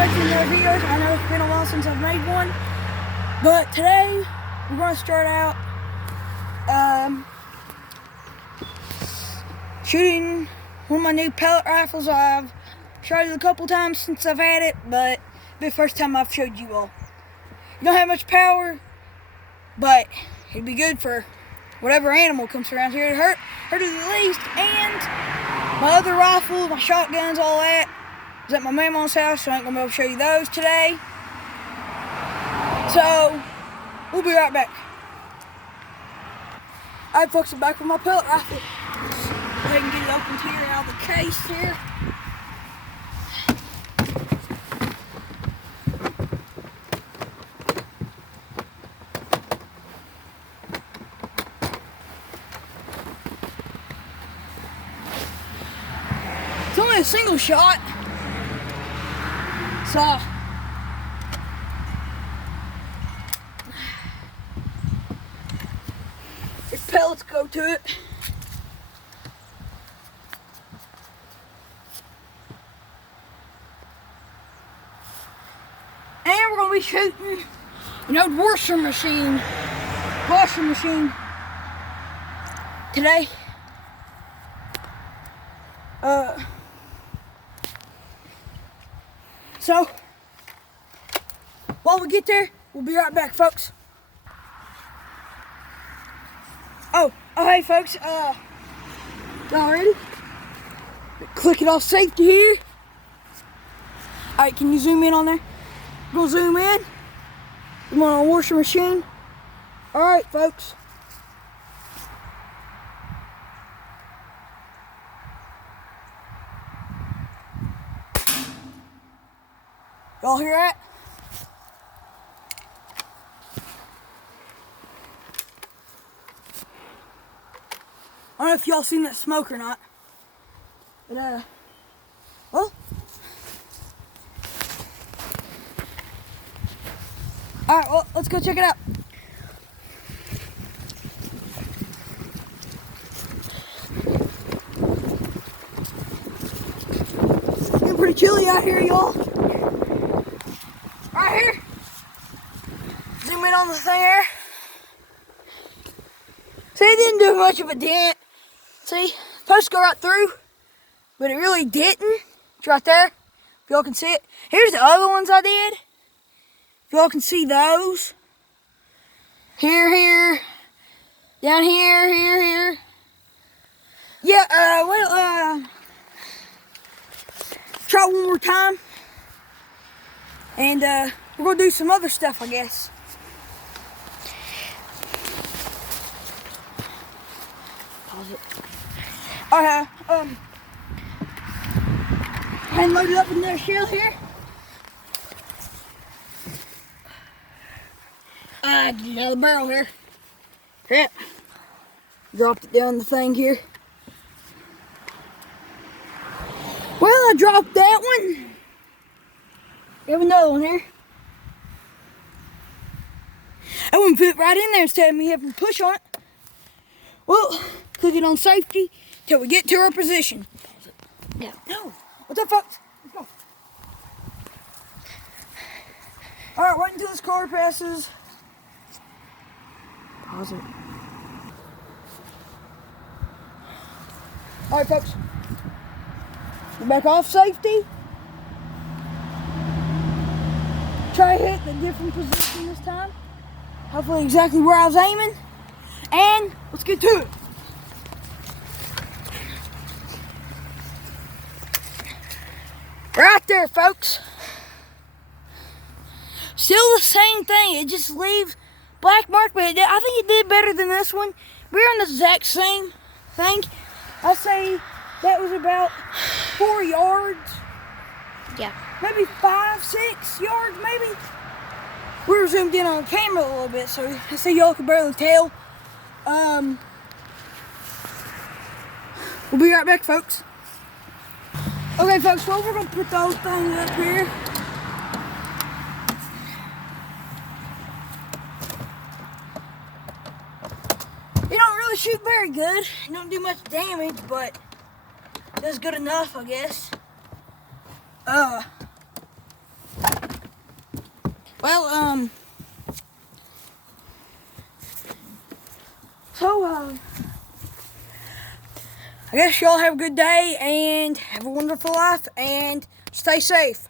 back to another video. I know it's been a while since I've made one, but today we're going to start out shooting one of my new pellet rifles. I've shot it a couple times since I've had it, but the first time I've showed you all. You don't have much power, but it'd be good for whatever animal comes around here to hurt it the least. And my other rifle, my shotguns, all that is at my mama's house, so I ain't gonna be able to show you those today. So we'll be right back. Alright folks, I'm back with my pellet rifle. Go ahead and get it opened here out of the case here. It's only a single shot, so if pellets go to it. And we're going to be shooting an old washing machine today. So, while we get there, we'll be right back, folks. Oh, hey, folks. Y'all ready? Click it off safety here. All right, can you zoom in on there? We're gonna zoom in. I'm on a washing machine. All right, folks. Y'all hear that? I don't know if y'all seen that smoke or not, but well, all right, well, let's go check it out. It's pretty chilly out here, y'all. Right here. Zoom in on the thing here. See, it didn't do much of a dent. See, supposed to go right through, but it really didn't. It's right there. If y'all can see it. Here's the other ones I did. If y'all can see those. Here, down here. Yeah, try one more time. And we're gonna do some other stuff, I guess. Pause it. Alright, and load it up with another shell here. Get it out of the barrel here. Crap. Dropped it down the thing here. Well, I dropped that one. We have another one here. That one fit right in there instead of me having to push on it. Well, click it on safety till we get to our position. Yeah. No. What's up, folks? Let's go. Alright, wait until this car passes. Pause it. Alright, folks. We're back off safety. Try to hit the different position this time. Hopefully exactly where I was aiming. And let's get to it. Right there, folks. Still the same thing. It just leaves black mark, but I think it did better than this one. We're on the exact same thing. I say that was about 4 yards. Yeah. Maybe 5, 6 yards, maybe. We were zoomed in on the camera a little bit, so I see y'all can barely tell. We'll be right back, folks. Okay, folks, well, we're gonna put those things up here. It don't really shoot very good. It don't do much damage, but that's good enough, I guess. Well, I guess y'all have a good day and have a wonderful life and stay safe.